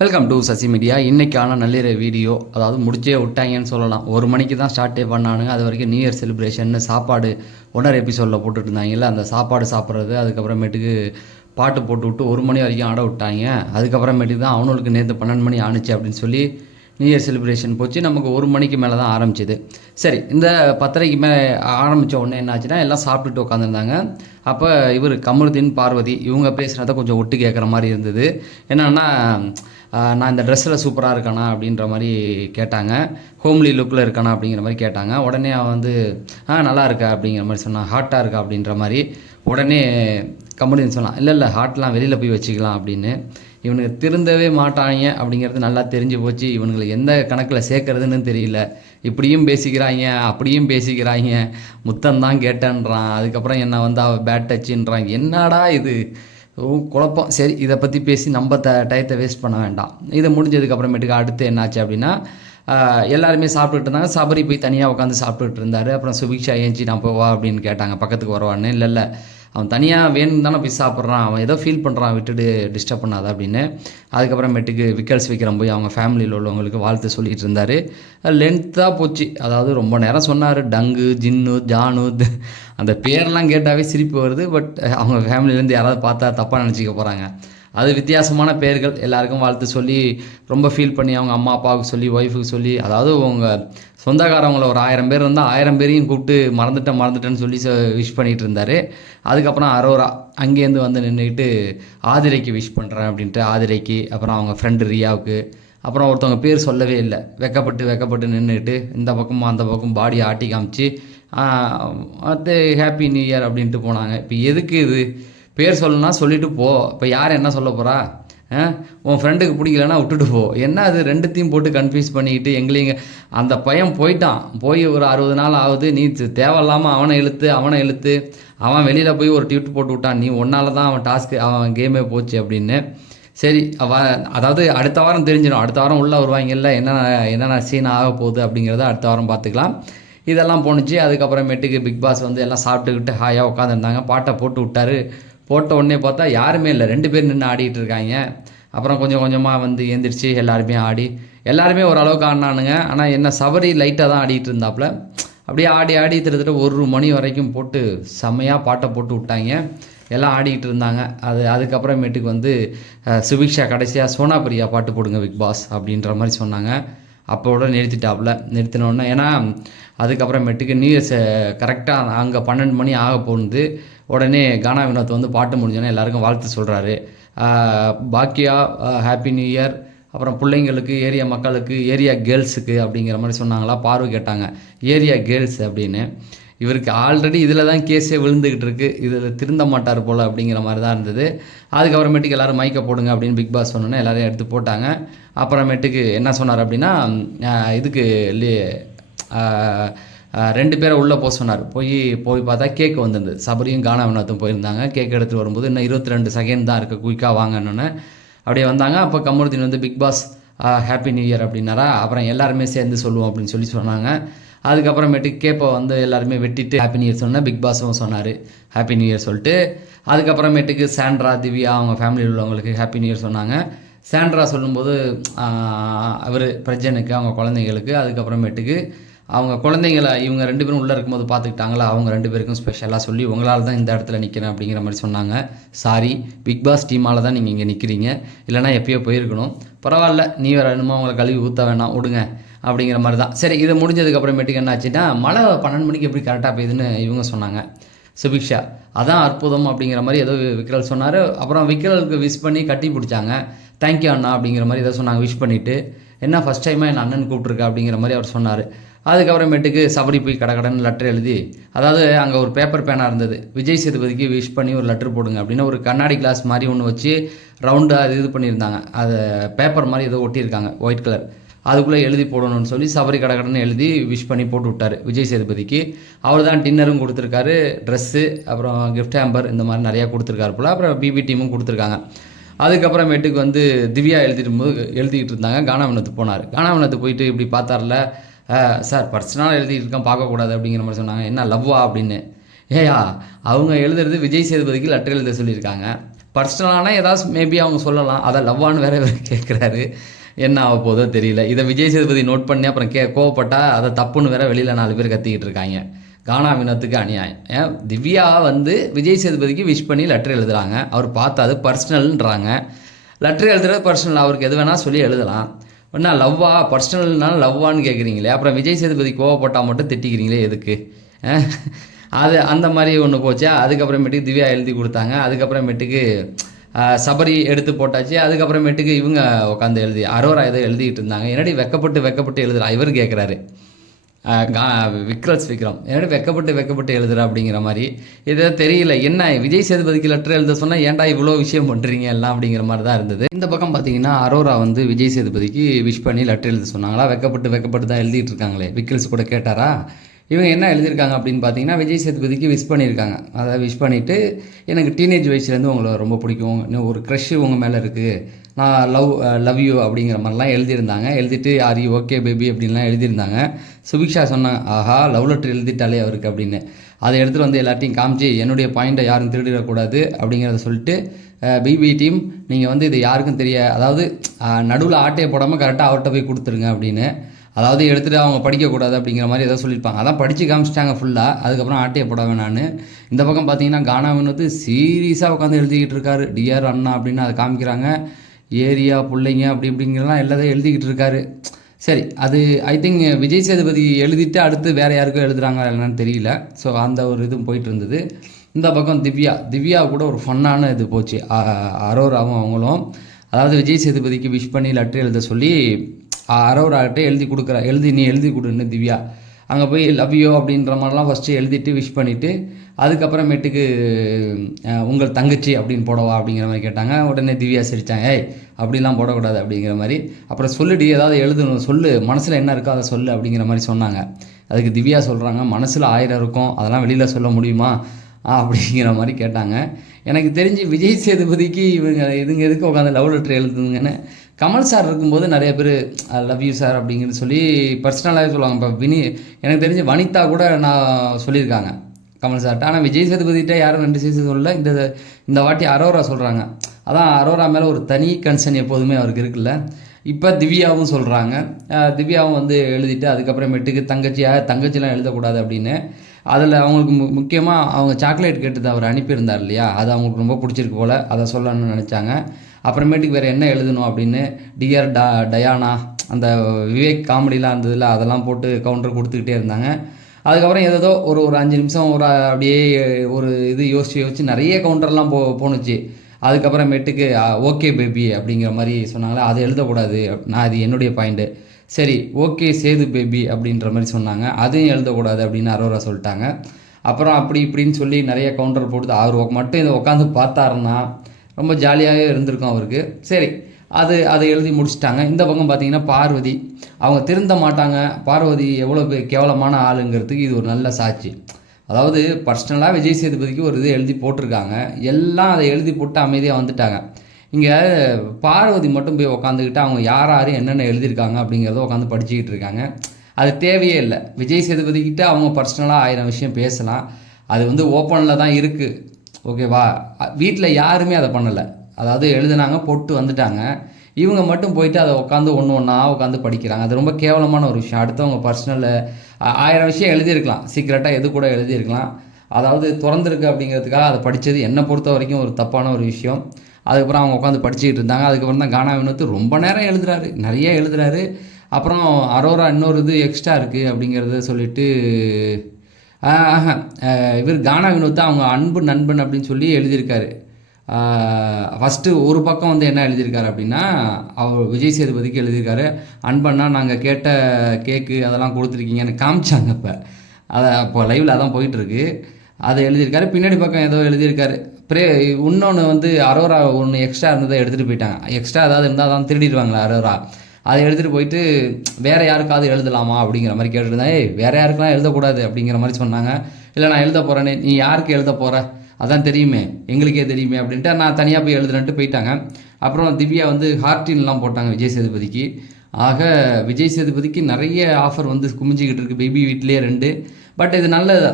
Welcome to Sasi media இன்றைக்கான நள்ளிரை video அதாவது முடிச்சே விட்டாங்கன்னு சொல்லலாம். ஒரு மணிக்கு தான் ஸ்டார்ட்டே பண்ணானுங்க. அது வரைக்கும் நியூ இயர் செலிப்ரேஷன் சாப்பாடு ஒன்றரை எபிசோடில் போட்டுட்டு இருந்தாங்கல்ல அந்த சாப்பாடு சாப்பிட்றது அதுக்கப்புறமேட்டுக்கு பாட்டு போட்டு விட்டு ஒரு மணி வரைக்கும் ஆட விட்டாங்க. அதுக்கப்புறமேட்டுக்கு தான் அவனுக்கு நேற்று பன்னெண்டு மணி ஆணுச்சு அப்படின்னு சொல்லி நியூ இயர் செலிப்ரேஷன் போச்சு. நமக்கு ஒரு மணிக்கு மேலே தான் ஆரம்பிச்சது. சரி இந்த பத்தரைக்கு மேலே ஆரம்பித்த உடனே என்னாச்சுன்னா எல்லாம் சாப்பிட்டுட்டு உட்காந்துருந்தாங்க அப்போ இவர் கமருதீன் பார்வதி இவங்க பேசுகிறத கொஞ்சம் ஒட்டு கேட்குற மாதிரி இருந்தது. என்னென்னா நான் இந்த ட்ரெஸ்ஸில் சூப்பராக இருக்கானா அப்படின்ற மாதிரி கேட்டாங்க. ஹோம்லி லுக்கில் இருக்கானா அப்படிங்கிற மாதிரி கேட்டாங்க. உடனே அவன் வந்து ஆ நல்லா இருக்கா? அப்படிங்கிற மாதிரி சொன்னான். ஹாட்டாக இருக்கா? அப்படின்ற மாதிரி உடனே கம்பெனி சொன்னான். இல்லை இல்லை ஹாட்லாம் வெளியில் போய் வச்சுக்கலாம் அப்படின்னு. இவனுக்கு திருந்தவே மாட்டாங்க அப்படிங்கிறது நல்லா தெரிஞ்சு போச்சு. இவனுங்களை எந்த கணக்கில் சேர்க்கறதுன்னு தெரியல. இப்படியும் பேசிக்கிறாங்க அப்படியும் பேசிக்கிறாங்க. முத்தம் தான் கேட்டேன்றான். அதுக்கப்புறம் என்ன வந்து அவள் பேட் டச்சுன்றான் என்னடா இது? குழப்பம். சரி இதை பற்றி பேசி நம்ம த டயத்தை வேஸ்ட் பண்ண வேண்டாம். இதை முடிஞ்சதுக்கு அப்புறமேட்டுக்கு அடுத்து என்னாச்சு அப்படின்னா எல்லாருமே சாப்பிட்டுட்டு இருந்தாங்க. சபரி போய் தனியாக உட்காந்து சாப்பிட்டுட்டு இருந்தார். அப்புறம் சுபிக்ஷா ஏஞ்சி நான் போவா அப்படின்னு கேட்டாங்க. பக்கத்துக்கு வருவான்னு. இல்லை இல்லை. அவன் தனியாக வேணும் தானே போய் சாப்பிட்றான். அவன் ஏதோ ஃபீல் பண்ணுறான் விட்டுட்டு டிஸ்டர்ப் பண்ணாத அப்படின்னு. அதுக்கப்புறமேட்டுக்கு விக்கல்ஸ் விக்ரம் போய் அவங்க ஃபேமிலியில் உள்ளவங்களுக்கு வாழ்த்து சொல்லிட்டு இருந்தார். லென்த்தாக போச்சு. அதாவது ரொம்ப நேரம் சொன்னார். டங்கு ஜின்னு ஜானு த- அந்த பேர்லாம் கேட்டாவே சிரிப்பு வருது. பட் அவங்க ஃபேமிலியிலேருந்து யாராவது பார்த்தா தப்பாக நினச்சிக்க போகிறாங்க அது வித்தியாசமான பேர்கள் எல்லாருக்கும் வாழ்த்து சொல்லி ரொம்ப ஃபீல் பண்ணி அவங்க அம்மா அப்பாவுக்கு சொல்லி ஒய்ஃபுக்கு சொல்லி அதாவது உங்கள் சொந்தக்காரவங்கள ஒரு ஆயிரம் பேர் இருந்தால் ஆயிரம் பேரையும் கூப்பிட்டு மறந்துட்டேன் மறந்துட்டேன்னு சொல்லி விஷ் பண்ணிகிட்டு இருந்தார். அதுக்கப்புறம் அரோரா அங்கேருந்து வந்து நின்றுக்கிட்டு ஆதிரைக்கு விஷ் பண்ணுறேன் அப்படின்ட்டு ஆதிரைக்கு அப்புறம் அவங்க ஃப்ரெண்டு ரியாவுக்கு அப்புறம் ஒருத்தவங்க பேர் சொல்லவே இல்லை. வெக்கப்பட்டு வெக்கப்பட்டு நின்றுக்கிட்டு இந்த பக்கமும் அந்த பக்கம் பாடி ஆட்டி காமிச்சு அது ஹாப்பி நியூ இயர் அப்படின்ட்டு போனாங்க. இப்போ எதுக்கு இது? பேர் சொல்லணும்னா சொல்லிட்டு போ. இப்போ யார் என்ன சொல்ல போகிறா உன் ஃப்ரெண்டுக்கு பிடிக்கலன்னா விட்டுட்டு போ. என்ன அது? ரெண்டுத்தையும் போட்டு கன்ஃபியூஸ் பண்ணிக்கிட்டு எங்களையும் அந்த பையன் போயிட்டான். போய் ஒரு அறுபது நாள் ஆகுது. நீ தேவையில்லாமல் அவனை இழுத்து அவனை இழுத்து அவன் வெளியில் போய் ஒரு டியூட் போட்டு விட்டான். நீ ஒன்னால தான் அவன் டாஸ்க்கு அவன் கேமே போச்சு அப்படின்னு. சரி அவ அதாவது அடுத்த வாரம் தெரிஞ்சிடும். அடுத்த வாரம் உள்ளே வருவாங்கல்ல என்னென்ன என்னென்ன சீன் ஆக போகுது அப்படிங்கிறத அடுத்த வாரம் பார்த்துக்கலாம். இதெல்லாம் போணுச்சு. அதுக்கப்புறமேட்டுக்கு பிக் பாஸ் வந்து எல்லாம் சாப்பிட்டுக்கிட்டு ஹாயாக உட்காந்துருந்தாங்க பாட்டை போட்டு விட்டாரு. போட்ட உடனே பார்த்தா யாருமே இல்லை. ரெண்டு பேர் நின்று ஆடிட்டு இருக்காங்க. அப்புறம் கொஞ்சம் கொஞ்சமாக வந்து எந்திரிச்சு எல்லாருமே ஆடி எல்லாருமே ஓரளவுக்கு ஆடினானுங்க. ஆனால் என்ன சபரி லைட்டாக தான் ஆடிட்டு இருந்தாப்புல அப்படியே ஆடி ஆடி திட்டத்தட்ட ஒரு மணி வரைக்கும் போட்டு செம்மையாக பாட்டை போட்டு விட்டாங்க. எல்லாம் ஆடிக்கிட்டு இருந்தாங்க. அது அதுக்கப்புறமேட்டுக்கு வந்து சுபிக்ஷா கடைசியாக சோனா பிரியா பாட்டு போடுங்க பிக் பாஸ் அப்படின்ற மாதிரி சொன்னாங்க. அப்போட நிறுத்திட்டாப்புல நிறுத்தினோடனே ஏன்னா அதுக்கப்புறமேட்டுக்கு நியூ இயர்ஸ் கரெக்டாக அங்கே பன்னெண்டு மணி ஆக போகுது. உடனே கானா வினோத் வந்து பாட்டு முடிஞ்சோடனே எல்லாருக்கும் வாழ்த்து சொல்கிறாரு பாக்கியா ஹாப்பி நியூ இயர் அப்புறம் பிள்ளைங்களுக்கு ஏரியா மக்களுக்கு ஏரியா கேர்ள்ஸுக்கு அப்படிங்கிற மாதிரி சொன்னாங்களா? பார்வை கேட்டாங்க. ஏரியா கேர்ள்ஸ் அப்படின்னு. இவருக்கு ஆல்ரெடி இதில் தான் கேஸே விழுந்துக்கிட்டு இருக்கு. இதில் திருந்த மாட்டார் போல் அப்படிங்கிற மாதிரி தான் இருந்தது. அதுக்கப்புறமேட்டுக்கு எல்லோரும் மைக்கை போடுங்க அப்படின்னு பிக் பாஸ் சொன்னோன்னே எல்லாரையும் எடுத்து போட்டாங்க. அப்புறமேட்டுக்கு என்ன சொன்னார் அப்படின்னா இதுக்கு லி- ரெண்டு பேரை உள்ளே போக சொன்னார். போய் போய் பார்த்தா கேக் வந்திருந்தது. சபரியும் கானா போயிருந்தாங்க. கேக் எடுத்துகிட்டு வரும்போது இன்னும் இருபத்தி ரெண்டு செகண்ட் தான் இருக்குது குயிக்காக வாங்கணுன்னு அப்படியே வந்தாங்க. அப்போ கமருதீன் வந்து Bigg Boss happy new year அப்படின்னாரா. அப்புறம் எல்லாருமே சேர்ந்து சொல்லுவோம் அப்படின்னு சொல்லி சொன்னாங்க. அதுக்கப்புறமேட்டு கேப்பை வந்து எல்லாருமே வெட்டிட்டு ஹாப்பி நியூ இயர் சொன்னால் பிக் பாஸும் சொன்னார். ஹாப்பி நியூ இயர் சொல்லிட்டு அதுக்கப்புறமேட்டுக்கு சாண்ட்ரா திவ்யா அவங்க ஃபேமிலியில் உள்ளவங்களுக்கு ஹாப்பி நியூ இயர் சொன்னாங்க. சாண்ட்ரா சொல்லும்போது அவர் பிரஜனுக்கு அவங்க குழந்தைங்களுக்கு அதுக்கப்புறமேட்டுக்கு அவங்க குழந்தைங்கள இவங்க ரெண்டு பேரும் உள்ளே இருக்கும்போது பார்த்துக்கிட்டாங்களா? அவங்க ரெண்டு பேருக்கும் ஸ்பெஷலாக சொல்லி உங்களால் தான் இந்த இடத்துல நிற்கிறேன் அப்படிங்கிற மாதிரி சொன்னாங்க. சாரி பிக் பாஸ் டீமால் தான் நீங்கள் இங்கே நிற்கிறீங்க இல்லைனா எப்பயோ போயிருக்கணும். பரவாயில்ல நீ வேறு என்னமோ அவங்கள கழுவி ஊற்ற வேணாம் விடுங்க அப்படிங்கிற மாதிரி தான். சரி இது முடிஞ்சதுக்கப்புறமேட்டுக்கு என்னாச்சுன்னா என்ன ஆச்சுன்னா மழை பன்னெண்டு மணிக்கு எப்படி கரெக்டாக போயிதுன்னு இவங்க சொன்னாங்க. சுபிக்ஷா அதான் அற்புதம் அப்படிங்கிற மாதிரி ஏதோ விக்ரல் சொன்னார். அப்புறம் விக்ரலுக்கு விஷ் பண்ணி கட்டி பிடிச்சாங்க. தேங்க்யூ அண்ணா அப்படிங்கிற மாதிரி ஏதோ சொன்னாங்க விஷ் பண்ணிவிட்டு என்ன ஃபஸ்ட் டைமாக என் அண்ணன் கூப்பிட்ருக்கா அப்படிங்கிற மாதிரி அவர் சொன்னார். அதுக்கப்புறமேட்டுக்கு சபரி போய் கடை கடன் லெட்டர் எழுதி அதாவது அங்கே ஒரு பேப்பர் பேனாக இருந்தது. விஜய் சேதுபதிக்கு விஷ் பண்ணி ஒரு லெட்டர் போடுங்க அப்படின்னு ஒரு கண்ணாடி கிளாஸ் மாதிரி ஒன்று வச்சு ரவுண்டாக அது இது பண்ணியிருந்தாங்க. அதை பேப்பர் மாதிரி ஏதோ ஒட்டியிருக்காங்க ஒயிட் கலர் அதுக்குள்ளே எழுதி போடணும்னு சொல்லி சபரி கடகடன்னு எழுதி விஷ் பண்ணி போட்டு விட்டார் விஜய் சேதுபதிக்கு. அவர் தான் டின்னரும் கொடுத்துருக்காரு ட்ரெஸ்ஸு அப்புறம் கிஃப்ட் ஹேம்பர் இந்த மாதிரி நிறையா கொடுத்துருக்காரு போல் அப்புறம் பிபி டீமும் கொடுத்துருக்காங்க. அதுக்கப்புறமேட்டுக்கு வந்து திவ்யா எழுதிட்டு போது எழுதிக்கிட்டு இருந்தாங்க கானாவனத்துக்கு போனார். கானாவனத்துக்கு போயிட்டு இப்படி பார்த்தார்ல சார் பர்சனலாக எழுதிட்டு பார்க்கக்கூடாது அப்படிங்கிற மாதிரி சொன்னாங்க. என்ன லவ்வா அப்படின்னு. ஏயா அவங்க எழுதுறது விஜய் சேதுபதிக்கு லெட்டர் எழுத சொல்லியிருக்காங்க. பர்சனலான ஏதாவது மேபி அவங்க சொல்லலாம். அதை லவ்வான்னு வேற கேட்குறாரு என்ன ஆக போதோ தெரியல. இதை விஜய் சேதுபதி நோட் பண்ணி அப்புறம் கே கோவப்பட்டா அதை தப்புன்னு வேற வெளியில் நாலு பேர் கத்திக்கிட்டு இருக்காங்க. கானா வினோத்துக்கு அநியாயம். ஏன் திவ்யா வந்து விஜய் சேதுபதிக்கு விஷ் பண்ணி லெட்டர் எழுதுகிறாங்க அவர் பார்த்தா அது பர்சனல்ன்றாங்க லெட்டர் எழுதுறது பர்சனல் அவருக்கு எது வேணால் சொல்லி எழுதலாம். என்ன லவ்வா? பர்சனல்னாலும் லவ்வான்னு கேட்குறீங்களே அப்புறம் விஜய் சேதுபதி கோவப்பட்டால் மட்டும் திட்டிக்கிறீங்களே எதுக்கு? அது அந்த மாதிரி ஒன்று போச்சா? அதுக்கப்புறமேட்டுக்கு திவ்யா எழுதி கொடுத்தாங்க. அதுக்கப்புறமேட்டுக்கு சபரி எடுத்து போட்டாச்சு. அதுக்கப்புறமேட்டுக்கு இவங்க உட்காந்து எழுதி அரோரா ஏதோ எழுதிட்டு இருந்தாங்க. என்னடி வெக்கப்பட்டு வெக்கப்பட்டு எழுதுறா? இவர் கேட்குறாரு விக்ரல்ஸ் விக்ரம். என்னடி வெக்கப்பட்டு வெக்கப்பட்டு எழுதுற அப்படிங்கிற மாதிரி. இதை தெரியல. என்ன விஜய் சேதுபதிக்கு லெட்டர் எழுத சொன்னால் ஏன்டா இவ்வளோ விஷயம் பண்ணுறீங்க எல்லாம்? அப்படிங்கிற மாதிரி தான் இருந்தது. இந்த பக்கம் பார்த்தீங்கன்னா அரோரா வந்து விஜய் சேதுபதிக்கு விஷ் பண்ணி லெட்டர் எழுத சொன்னாங்களா? வெக்கப்பட்டு வெக்கப்பட்டு தான் எழுதிட்டு இருக்காங்களே. விக்ரல்ஸ் கூட கேட்டாரா? இவங்க என்ன எழுதியிருக்காங்க அப்படின்னு பார்த்தீங்கன்னா விஜய் சேதுபதிக்கு விஷ் பண்ணியிருக்காங்க. அதை விஷ் பண்ணிவிட்டு எனக்கு டீனேஜ் வயசுலேருந்து உங்களை ரொம்ப பிடிக்கும். இன்னும் ஒரு க்ரஷ் உங்கள் மேலே இருக்குது நான் லவ் லவ் யூ அப்படிங்கிற மாதிரிலாம் எழுதியிருந்தாங்க. எழுதிட்டு ஆர் யூ ஓகே பேபி அப்படின்லாம் எழுதியிருந்தாங்க. சுபிக்ஷா சொன்னாங்க ஆஹா லவ் லெட்டர் எழுதிட்டாலே அவருக்கு அப்படின்னு. அதை எடுத்துகிட்டு வந்து எல்லாத்தையும் காமிச்சு என்னுடைய பாயிண்ட்டை யாரும் திருடிடக்கூடாது அப்படிங்கிறத சொல்லிட்டு பிபி டீம் நீங்கள் வந்து இது யாருக்கும் தெரிய அதாவது நடுவில் ஆட்டையை போடாமல் கரெக்டாக அவர்கிட்ட போய் கொடுத்துருங்க அப்படின்னு. அதாவது எடுத்துகிட்டு அவங்க படிக்கக்கூடாது அப்படிங்கிற மாதிரி ஏதோ சொல்லியிருப்பாங்க. அதான் படித்து காமிச்சிட்டாங்க ஃபுல்லாக அதுக்கப்புறம் ஆட்டையை போட வேணான்னு. இந்த பக்கம் பார்த்தீங்கன்னா கானா வந்து சீரியஸாக உட்காந்து எழுதிக்கிட்டு இருக்காரு. டிஆர் அண்ணா அப்படின்னு அதை காமிக்கிறாங்க. ஏரியா பிள்ளைங்க அப்படி இப்படிங்கிறலாம் எல்லாத்தையும் எழுதிக்கிட்டு இருக்காரு. சரி அது ஐ திங்க் விஜய் சேதுபதி எழுதிட்டு அடுத்து வேறு யாருக்கும் எழுதுகிறாங்க என்னன்னு தெரியல. ஸோ அந்த ஒரு இதுவும் போயிட்டு இருந்தது. இந்த பக்கம் திவ்யா. திவ்யா கூட ஒரு ஃபன்னான இது போச்சு. அரோராவும் அவங்களும். அதாவது விஜய் சேதுபதிக்கு விஷ் பண்ணி லெட்டர் எழுத சொல்லி அரோராகிட்ட எழுதி கொடுக்குறா. எழுதி நீ எழுதி கொடுன்னு திவ்யா. அங்கே போய் லவ் யூ அப்படின்ற மாதிரிலாம் ஃபஸ்ட்டு எழுதிட்டு விஷ் பண்ணிவிட்டு அதுக்கப்புறமேட்டுக்கு உங்கள் தங்கச்சி அப்படின்னு போடவா அப்படிங்கிற மாதிரி கேட்டாங்க. உடனே திவ்யா சிரிச்சாங்க. ஏய் அப்படிலாம் போடக்கூடாது அப்படிங்கிற மாதிரி. அப்புறம் சொல்லுடி ஏதாவது எழுதணும். சொல்லு. மனசில் என்ன இருக்கோ அதை சொல்லு அப்படிங்கிற மாதிரி சொன்னாங்க. அதுக்கு திவ்யா சொல்கிறாங்க மனசில் ஆயிரம் இருக்கும். அதெல்லாம் வெளியில் சொல்ல முடியுமா? அப்படிங்கிற மாதிரி கேட்டாங்க. எனக்கு தெரிஞ்சு விஜய் சேதுபதிக்கு இவங்க இதுங்க எதுக்கு உட்காந்து லவ் லெட்டர் எழுதுங்கன்னு கமல் சார் இருக்கும்போது நிறைய பேர் லவ் யூ சார் அப்படிங்கிறது சொல்லி பர்சனலாகவே சொல்லுவாங்க. இப்போ வினி எனக்கு தெரிஞ்சு வனிதா கூட நான் சொல்லியிருக்காங்க. கமல் சார்ட்ட ஆனால் விஜய் சேதுபதிட்ட யாரும் ரெண்டு சீசன் சொல்லல. இந்த இந்த வாட்டி அரோரா சொல்கிறாங்க அதான் அரோரா மேலே ஒரு தனி கன்சர்ன் எப்போதுமே அவருக்கு இருக்குல்ல. இப்போ திவ்யாவும் சொல்கிறாங்க திவ்யாவும் வந்து எழுதிட்டு அதுக்கப்புறமேட்டுக்கு தங்கச்சியாக தங்கச்சிலாம் எழுதக்கூடாது அப்படின்னு. அதில் அவங்களுக்கு மு முக்கியமாக அவங்க சாக்லேட் கேட்டது அவர் அனுப்பியிருந்தார் இல்லையா? அது அவங்களுக்கு ரொம்ப பிடிச்சிருக்கு போல். அதை சொல்லணும்னு நினச்சாங்க. அப்புறமேட்டுக்கு வேறு என்ன எழுதணும் அப்படின்னு டியர் டா டயானா அந்த விவேக் காமெடிலாம் இருந்ததில்ல அதெல்லாம் போட்டு கவுண்டர் கொடுத்துக்கிட்டே இருந்தாங்க. அதுக்கப்புறம் ஏதோ ஒரு ஒரு அஞ்சு நிமிஷம் ஒரு அப்படியே ஒரு இது யோசிச்சு யோசிச்சு நிறைய கவுண்டர்லாம் போ போணுச்சு. அதுக்கப்புறமேட்டுக்கு ஓகே பேபி அப்படிங்கிற மாதிரி சொன்னாங்களே அதை எழுதக்கூடாது. நான் இது என்னுடைய பாயிண்ட்டு சரி ஓகே சேது பேபி அப்படின்ற மாதிரி சொன்னாங்க. அதையும் எழுதக்கூடாது அப்படின்னு அரோரா சொல்லிட்டாங்க. அப்புறம் அப்படி இப்படின்னு சொல்லி நிறைய கவுண்டர் போட்டு அவர் மட்டும் இதை உட்காந்து பார்த்தாருன்னா ரொம்ப ஜாலியாகவே இருந்திருக்கும் அவருக்கு. சரி அது அதை எழுதி முடிச்சிட்டாங்க. இந்த பக்கம் பார்த்தீங்கன்னா பார்வதி. அவங்க திருந்த மாட்டாங்க. பார்வதி எவ்வளோ கேவலமான ஆளுங்கிறதுக்கு இது ஒரு நல்ல சாட்சி. அதாவது பர்சனலாக விஜய் சேதுபதிக்கு ஒரு இது எழுதி போட்டிருக்காங்க. எல்லாம் அதை எழுதி போட்டு அமைதியாக வந்துட்டாங்க. இங்கே பார்வதி மட்டும் போய் உக்காந்துக்கிட்டு அவங்க யார் யார் என்னென்ன எழுதியிருக்காங்க அப்படிங்கிறத உட்காந்து படிச்சுக்கிட்டு இருக்காங்க. அது தேவையே இல்லை. விஜய் சேதுபதிக்கிட்ட அவங்க பர்சனலாக ஆயிரம் விஷயம் பேசலாம். அது வந்து ஓப்பனில் தான் இருக்குது ஓகேவா வீட்டில் யாருமே அதை பண்ணலை. அதாவது எழுதுனாங்க போட்டு வந்துட்டாங்க. இவங்க மட்டும் போயிட்டு அதை உட்காந்து ஒன்று ஒன்றா உட்காந்து படிக்கிறாங்க. அது ரொம்ப கேவலமான ஒரு விஷயம். அடுத்தவங்க பர்சனலில் ஆயிரம் விஷயம் எழுதியிருக்கலாம். சீக்கிரட்டாக எது கூட எழுதியிருக்கலாம். அதாவது திறந்துருக்கு அப்படிங்கிறதுக்காக அதை படித்தது என்னை பொறுத்த வரைக்கும் ஒரு தப்பான ஒரு விஷயம். அதுக்கப்புறம் அவங்க உட்காந்து படிச்சுக்கிட்டு இருந்தாங்க. அதுக்கப்புறம் தான் கானா வினோத் ரொம்ப நேரம் எழுதுறாரு. நிறைய எழுதுறாரு. அப்புறம் அரோரா இன்னொரு இது எக்ஸ்ட்ரா இருக்குது அப்படிங்கிறத சொல்லிட்டு ஆஹ் இவர் கானா வினோத் அவங்க அன்பு நண்பன் அப்படின்னு சொல்லி எழுதியிருக்காரு. ஃபஸ்ட்டு ஒரு பக்கம் வந்து என்ன எழுதியிருக்காரு அப்படின்னா அவர் விஜய் சேதுபதிக்கு எழுதியிருக்காரு அன்பண்ணா நாங்கள் கேட்ட கேக்கு அதெல்லாம் கொடுத்துருக்கீங்கன்னு காமிச்சாங்க இப்போ. அதை இப்போ லைவில் அதான் போயிட்டுருக்கு. அதை எழுதியிருக்காரு. பின்னாடி பக்கம் ஏதோ எழுதியிருக்காரு. பிரே இன்னொன்று வந்து அரோரா ஒன்று எக்ஸ்ட்ரா இருந்ததை எடுத்துகிட்டு போயிட்டாங்க. எக்ஸ்ட்ரா ஏதாவது இருந்தால் தான் திருடிடுவாங்களா அரோரா. அதை எடுத்துகிட்டு போயிட்டு வேறு யாருக்காவது எழுதலாமா? அப்படிங்கிற மாதிரி கேட்டுருந்தேன் ஏய் வேறு யாருக்கெல்லாம் எழுதக்கூடாது? அப்படிங்கிற மாதிரி சொன்னாங்க. இல்லை நான் எழுத போகிறேன்னு நீ யாருக்கு எழுத போகிற அதான் தெரியுமே. எங்களுக்கே தெரியுமே அப்படின்ட்டு நான் தனியாக போய் எழுதுறேன்ட்டு போயிட்டாங்க. அப்புறம் திவ்யா வந்து ஹார்டின்லாம் போட்டாங்க விஜய் சேதுபதிக்கு. ஆக விஜய் சேதுபதிக்கு நிறைய ஆஃபர் வந்து குமிஞ்சிக்கிட்டு இருக்குது பேபி வீட்லேயே ரெண்டு. பட் இது நல்லது.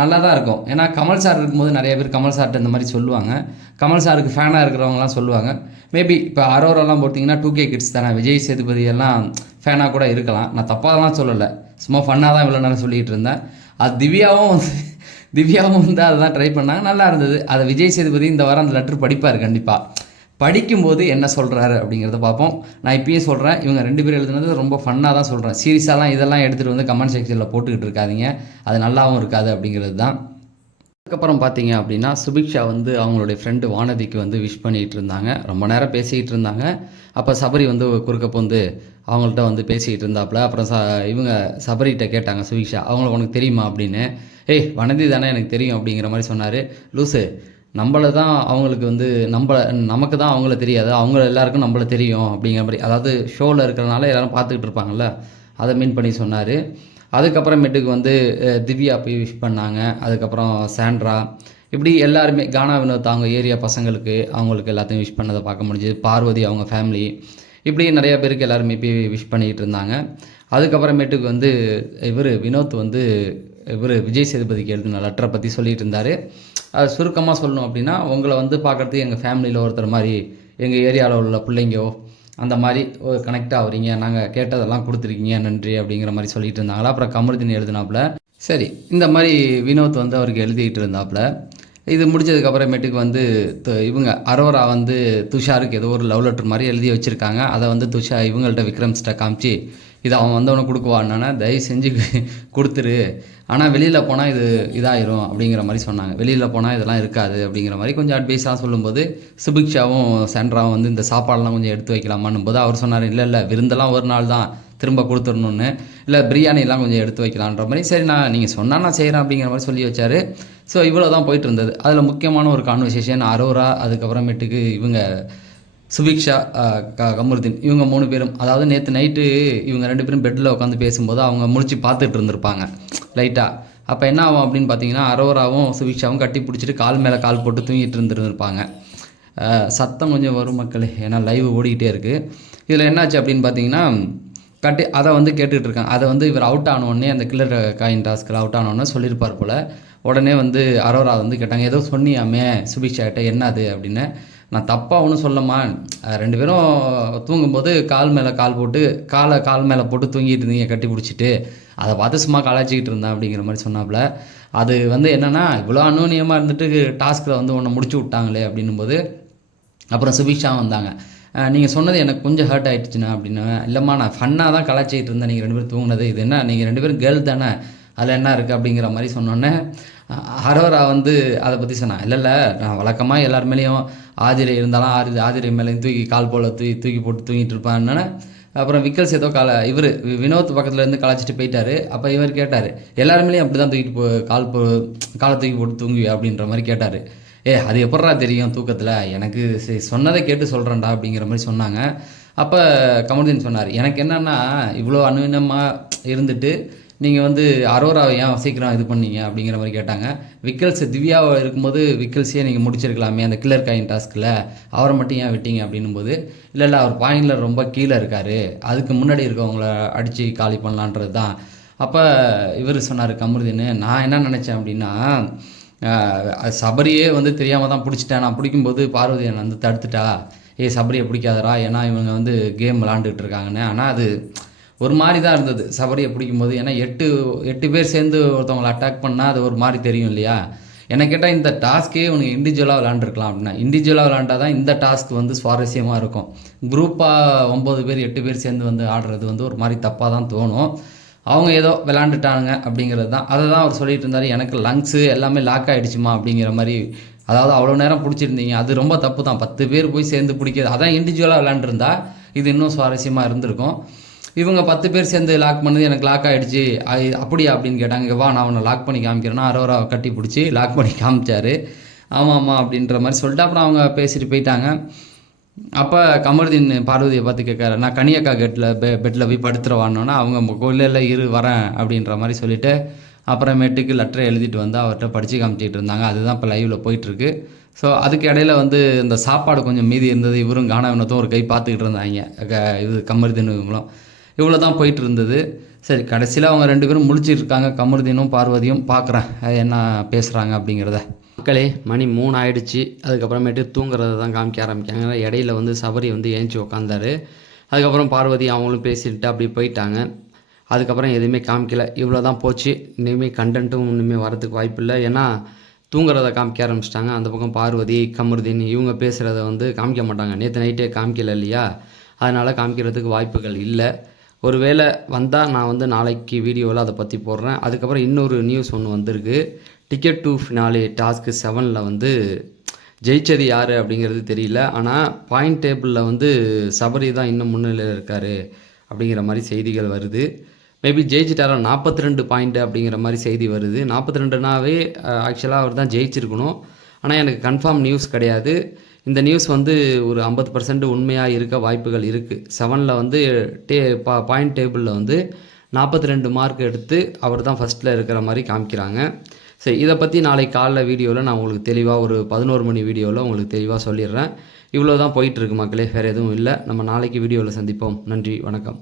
நல்லா தான் இருக்கும். ஏன்னா கமல் சார் இருக்கும்போது நிறைய பேர் கமல் சார்கிட்ட இந்த மாதிரி சொல்லுவாங்க. கமல் சாருக்கு ஃபேனாக இருக்கிறவங்கலாம் சொல்லுவாங்க. மேபி இப்போ அரோரெல்லாம் போட்டிங்கன்னா டூ கே கிட்ஸ் தானே. விஜய் சேதுபதி எல்லாம் ஃபேனாக கூட இருக்கலாம். நான் தப்பாகலாம் சொல்லலை. சும்மா ஃபன்னாக தான் இவ்வளோ நேரம் சொல்லிகிட்டு இருந்தேன். அது திவ்யாவும் வந்து திவ்யாவும் வந்து அதை தான் ட்ரை பண்ணாங்க நல்லா இருந்தது. அதை விஜய் சேதுபதி இந்த வாரம் அந்த லெட்டர் படிப்பார் கண்டிப்பாக படிக்கும்போது என்ன சொல்கிறாரு அப்படிங்கிறத பார்ப்போம். நான் இப்பயே சொல்கிறேன் இவங்க ரெண்டு பேரும் எழுதுனது ரொம்ப ஃபன்னாக தான் சொல்கிறேன் சீரியஸாலாம் இதெல்லாம் எடுத்துகிட்டு வந்து கமெண்ட் செக்ஷனில் போட்டுக்கிட்டு இருக்காதீங்க. அது நல்லாவும் இருக்காது அப்படிங்கிறது தான். அதுக்கப்புறம் பார்த்தீங்க அப்படின்னா சுபிக்ஷா வந்து அவங்களுடைய ஃப்ரெண்டு வானதிக்கு வந்து விஷ் பண்ணிகிட்டு இருந்தாங்க. ரொம்ப நேரம் பேசிக்கிட்டு இருந்தாங்க. அப்போ சபரி வந்து குறுக்க போந்து அவங்கள்ட்ட வந்து பேசிக்கிட்டு இருந்தாப்புல. அப்புறம் ச இவங்க சபரிகிட்ட கேட்டாங்க சுபிக்ஷா அவங்களுக்கு உனக்கு தெரியுமா? அப்படின்னு. ஏய் வனதி தானே எனக்கு தெரியும் அப்படிங்கிற மாதிரி சொன்னார். லூசு நம்மளை தான் அவங்களுக்கு வந்து நம்ம நமக்கு தான் அவங்கள தெரியாது. அவங்க எல்லாருக்கும் நம்மள தெரியும் அப்படிங்கிற மாதிரி. அதாவது ஷோவில் இருக்கிறனால எல்லாரும் பார்த்துக்கிட்டு இருப்பாங்கள்ல அதை மீன் பண்ணி சொன்னார். அதுக்கப்புறமேட்டுக்கு வந்து திவ்யா போய் விஷ் பண்ணாங்க. அதுக்கப்புறம் சாண்ட்ரா. இப்படி எல்லாருமே கானா வினோத் அவங்க ஏரியா பசங்களுக்கு அவங்களுக்கு எல்லாத்தையும் விஷ் பண்ணதை பார்க்க முடிஞ்சுது. பார்வதி அவங்க ஃபேமிலி இப்படி நிறையா பேருக்கு எல்லாருமே போய் விஷ் பண்ணிக்கிட்டு இருந்தாங்க. அதுக்கப்புறமேட்டுக்கு வந்து இவர் வினோத் வந்து இவர் விஜய் சேதுபதிக்கு எழுதின லெட்டரை பற்றி சொல்லிட்டு இருந்தார் அது சுருக்கமாக சொல்லணும் அப்படின்னா உங்களை வந்து பார்க்குறதுக்கு எங்கள் ஃபேமிலியில் ஒருத்தர் மாதிரி எங்கள் ஏரியாவில் உள்ள பிள்ளைங்கோ அந்த மாதிரி ஒரு கனெக்ட் ஆகுறீங்க நாங்கள் கேட்டதெல்லாம் கொடுத்துருக்கீங்க நன்றி அப்படிங்கிற மாதிரி சொல்லிட்டு இருந்தாங்களா அப்புறம் கமருதின் எழுதினாப்புல சரி இந்த மாதிரி வினோத் வந்து அவருக்கு எழுதிக்கிட்டு இருந்தாப்புல இது முடிஞ்சதுக்கு அப்புறமேட்டுக்கு வந்து இவங்க அரோரா வந்து துஷாருக்கு ஏதோ ஒரு லவ் லெட்டர் மாதிரி எழுதி வச்சுருக்காங்க. அதை வந்து துஷா இவங்கள்ட்ட விக்ரம்ஸ்ட்ட காமிச்சு இதை அவன் வந்தவனை கொடுக்குவான்னா தயவு செஞ்சு கொடுத்துரு. ஆனால் வெளியில் போனால் இது இதாயிரும் அப்படிங்கிற மாதிரி சொன்னாங்க. வெளியில் போனால் இதெல்லாம் இருக்காது அப்படிங்கிற மாதிரி கொஞ்சம் அட்வைஸாக சொல்லும்போது சுபிக்ஷாவும் சென்ட்ராவும் வந்து இந்த சாப்பாடெல்லாம் கொஞ்சம் எடுத்து வைக்கலாமான்னும் போது அவர் சொன்னார் இல்லை இல்லை விருந்தெல்லாம் ஒரு நாள் தான். திரும்ப கொடுத்துடணுன்னு இல்லை பிரியாணிலாம் கொஞ்சம் எடுத்து வைக்கலான்ற மாதிரி சரி நான் நீங்கள் சொன்னால் நான் செய்கிறேன் அப்படிங்கிற மாதிரி சொல்லி வச்சார். ஸோ இவ்வளோ தான் போயிட்டு இருந்தது அதில் முக்கியமான ஒரு கான்வர்சேஷன் அரோரா அதுக்கப்புறமேட்டுக்கு இவங்க சுபிக்ஷா க கமருதீன் இவங்க மூணு பேரும். அதாவது நேற்று நைட்டு இவங்க ரெண்டு பேரும் பெட்டில் உட்காந்து பேசும்போது அவங்க முடிச்சு பார்த்துட்டு இருந்திருப்பாங்க. லைட்டாக அப்போ என்ன ஆகும் அப்படின்னு பார்த்தீங்கன்னா அரோராவும் சுபிக்ஷாவும் கட்டி பிடிச்சிட்டு கால் மேலே கால் போட்டு தூங்கிட்டு இருந்துருந்துருப்பாங்க. சத்தம் கொஞ்சம் வரும் மக்களே. ஏன்னா லைவ் ஓடிக்கிட்டே இருக்குது இதில் என்னாச்சு அப்படின்னு பார்த்தீங்கன்னா கட்டி அதை வந்து கேட்டுகிட்டு இருக்காங்க அதை வந்து இவர் அவுட் ஆனோடனே அந்த கில்லர் காயின் டாஸ்கில் அவுட் ஆனோடனே சொல்லியிருப்பார் போல். உடனே வந்து அரோரா வந்து கேட்டாங்க ஏதோ சொன்னியாமே சுபிக்ஷாகிட்ட என்னது அப்படின்னு. நான் தப்பாக ஒன்றும் சொல்லம்மா ரெண்டு பேரும் தூங்கும்போது கால் மேலே கால் போட்டு காலை கால் மேலே போட்டு தூங்கிட்டு இருந்தீங்க கட்டி பிடிச்சிட்டு. அதை பார்த்து சும்மா கலாச்சிக்கிட்டு இருந்தேன் அப்படிங்கிற மாதிரி சொன்னாப்புல. அது வந்து என்னென்னா இவ்வளோ அனுநியமாக இருந்துட்டு டாஸ்கில் வந்து ஒன்று முடிச்சு விட்டாங்களே அப்படின்னும் போது அப்புறம் சுபிக்ஷா வந்தாங்க. நீங்கள் சொன்னது எனக்கு கொஞ்சம் ஹர்ட் ஆகிடுச்சுண்ணா அப்படின்னா இல்லைம்மா நான் ஃபன்னாக தான் கலாச்சிக்கிட்டு இருந்தேன். நீங்கள் ரெண்டு பேரும் தூங்கினது. இது என்ன நீங்கள் ரெண்டு பேரும் கேர்ள் தானே? அதில் என்ன இருக்குது அப்படிங்கிற மாதிரி சொன்னோன்னே ஹரோரா வந்து அதை பற்றி சொன்னான் இல்லை இல்லை நான் வழக்கமாக எல்லார் மேலேயும் ஆதிரை இருந்தாலும் ஆதி ஆதிரை மேலேயும் தூக்கி கால் போல் தூக்கி தூக்கி போட்டு தூங்கிட்டு இருப்பான்னு. அப்புறம் விக்கல்ஸ் ஏதோ கால இவர் வினோத் பக்கத்துல இருந்து கலாச்சிட்டு போயிட்டாரு. அப்போ இவர் கேட்டார் எல்லாருமேலேயும் அப்படி தான் தூக்கிட்டு போ கால் போ காலை தூக்கி போட்டு தூங்குவியா? அப்படின்ற மாதிரி கேட்டார். ஏ அது எப்பட்றா தெரியும் தூக்கத்தில்? எனக்கு சரி சொன்னதை கேட்டு சொல்கிறேன்டா அப்படிங்கிற மாதிரி சொன்னாங்க. அப்போ கமருதீன் சொன்னார் எனக்கு என்னன்னா இவ்வளோ அனுவினமாக இருந்துட்டு நீங்கள் வந்து அரோராவை ஏன் சீக்கிரம் இது பண்ணீங்க? அப்படிங்கிற மாதிரி கேட்டாங்க. விக்கல்ஸ் திவ்யாவை இருக்கும்போது விக்கல்ஸே நீங்கள் முடிச்சிருக்கலாமே அந்த கில்லர் காயின் டாஸ்கில் அவரை மட்டும் ஏன் விட்டீங்க அப்படின்னும் போது இல்லை இல்லை அவர் பாயிண்டில் ரொம்ப கீழே இருக்கார். அதுக்கு முன்னாடி இருக்கவங்கள அடித்து காலி பண்ணலான்றது தான் அப்போ இவர் சொன்னார் கமருதீன் நான் என்ன நினச்சேன் அப்படின்னா சபரியே வந்து தெரியாமல் தான் பிடிச்சிட்டேன் நான் பிடிக்கும்போது பார்வதி என்னை வந்து தடுத்துட்டா. ஏய் சபரியை பிடிக்காதடா ஏன்னா இவங்க வந்து கேம் விளாண்டுக்கிட்டு இருக்காங்கன்னு. ஆனால் அது ஒரு மாதிரி தான் இருந்தது. சபரியை பிடிக்கும்போது ஏன்னா எட்டு எட்டு பேர் சேர்ந்து ஒருத்தவங்களை அட்டாக் பண்ணால் அது ஒரு மாதிரி தெரியும் இல்லையா? என்ன கேட்டால் இந்த டாஸ்க்கே இவங்க இண்டிவிஜுவலாக விளாண்டுருக்கலாம் அப்படின்னா. இண்டிவிஜுவலாக விளாண்டா தான் இந்த டாஸ்க் வந்து சுவாரஸ்யமாக இருக்கும். குரூப்பாக ஒம்பது பேர் எட்டு பேர் சேர்ந்து வந்து ஆடுறது வந்து ஒரு மாதிரி தப்பாக தான் தோணும். அவங்க ஏதோ விளாண்டுட்டானுங்க அப்படிங்கிறது தான். அதை தான் அவர் சொல்லிட்டு இருந்தார். எனக்கு லங்ஸு எல்லாமே லாக் ஆகிடுச்சுமா அப்படிங்கிற மாதிரி. அதாவது அவ்வளோ நேரம் பிடிச்சிருந்தீங்க. அது ரொம்ப தப்பு தான். பத்து பேர் போய் சேர்ந்து பிடிக்கிறது அதான் இண்டிவிஜுவலாக விளாண்டுருந்தா இது இன்னும் சுவாரஸ்யமாக இருந்திருக்கும். இவங்க பத்து பேர் சேர்ந்து லாக் பண்ணது எனக்கு லாக் ஆகிடுச்சு அப்படியா அப்படின்னு கேட்டாங்க. வா நான் அவனை லாக் பண்ணி காமிக்கிறேன்னா அரோரா கட்டி பிடிச்சி லாக் பண்ணி காமிச்சாரு. ஆமாம் ஆமாம் அப்படின்ற மாதிரி சொல்லிட்டு அப்புறம் அவங்க பேசிட்டு போயிட்டாங்க. அப்போ கமருதீன் பார்வதியை பார்த்து கேட்குறாரு நான் கனியக்கா கெட்டில் பெ பெட்டில் போய் படுத்துருவானோன்னா அவங்க கொள்ளையில் இரு வரேன் அப்படின்ற மாதிரி சொல்லிட்டு அப்புறமேட்டுக்கு லெட்டரை எழுதிட்டு வந்து அவர்கிட்ட படித்து காமிச்சிட்டு இருந்தாங்க. அதுதான் இப்போ லைவில் போயிட்டுருக்கு. ஸோ அதுக்கு இடையில வந்து இந்த சாப்பாடு கொஞ்சம் மீதி இருந்தது. இவரும் கானா ஒரு கை பார்த்துக்கிட்டு இருந்தாங்க. க- இது கமருதீன் இவங்களும் இவ்வளோ தான் போயிட்டு இருந்தது சரி கடைசியில் அவங்க ரெண்டு பேரும் முழிச்சிட்டு கமருதீனும் பார்வதியும் பார்க்குறேன் என்ன பேசுகிறாங்க அப்படிங்கிறத. மக்களே மணி மூணு ஆயிடுச்சு அதுக்கப்புறமேட்டு தூங்குறத தான் காமிக்க ஆரம்பிக்காங்க இடையில வந்து சபரி வந்து ஏஞ்சி உக்காந்தாரு. அதுக்கப்புறம் பார்வதி அவங்களும் பேசிட்டு அப்படி போயிட்டாங்க. அதுக்கப்புறம் எதுவுமே காமிக்கல. இவ்வளோ தான் போச்சு. இனிமேல் கண்டென்ட்டும் இனிமேல் வரதுக்கு வாய்ப்பு இல்லை ஏன்னா தூங்குறத காமிக்க ஆரம்பிச்சிட்டாங்க. அந்த பக்கம் பார்வதி கமருதீன் இவங்க பேசுகிறத வந்து காமிக்க மாட்டாங்க. நேற்று நைட்டே காமிக்கல இல்லையா? அதனால் காமிக்கிறதுக்கு வாய்ப்புகள் இல்லை. ஒருவேளை வந்தால் நான் வந்து நாளைக்கு வீடியோவில் அதை பற்றி போடுறேன். அதுக்கப்புறம் இன்னொரு நியூஸ் ஒன்று வந்திருக்கு. டிக்கெட் டூ ஃபினாலே டாஸ்க்கு செவனில் வந்து ஜெயிச்சது யார் அப்படிங்கிறது தெரியல. ஆனால் பாயிண்ட் டேபிளில் வந்து சபரி தான் இன்னும் முன்னிலையில் இருக்கார் அப்படிங்கிற மாதிரி செய்திகள் வருது. மேபி ஜெயிச்சிட்டாரா? நாற்பத்தி ரெண்டு பாயிண்ட் அப்படிங்கிற மாதிரி செய்தி வருது. நாற்பத்தி ரெண்டுனாவே ஆக்சுவலாக அவர் தான் ஜெயிச்சிருக்கணும். ஆனால் எனக்கு கன்ஃபார்ம் நியூஸ் கிடையாது. இந்த நியூஸ் வந்து ஒரு ஐம்பது பர்சன்ட் உண்மையாக இருக்க வாய்ப்புகள் இருக்குது செவனில் வந்து டே பா பாயிண்ட் டேபிளில் வந்து நாற்பத்தி ரெண்டு மார்க் எடுத்து அவர் தான் ஃபஸ்ட்டில் இருக்கிற மாதிரி காமிக்கிறாங்க. சரி இதை பற்றி நாளைக்கு காலைல வீடியோவில் நான் உங்களுக்கு தெளிவாக ஒரு பதினோரு மணி வீடியோவில் உங்களுக்கு தெளிவாக சொல்லிடுறேன். இவ்வளோ தான் போயிட்டுருக்கு மக்களே வேறு எதுவும் இல்லை. நம்ம நாளைக்கு வீடியோவில் சந்திப்போம். நன்றி வணக்கம்.